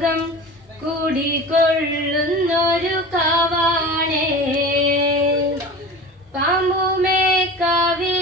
ഭാഗം കൂടിക്കൊള്ളുന്നൊരു കാവാണേ. പാമ്പുമേ കാവി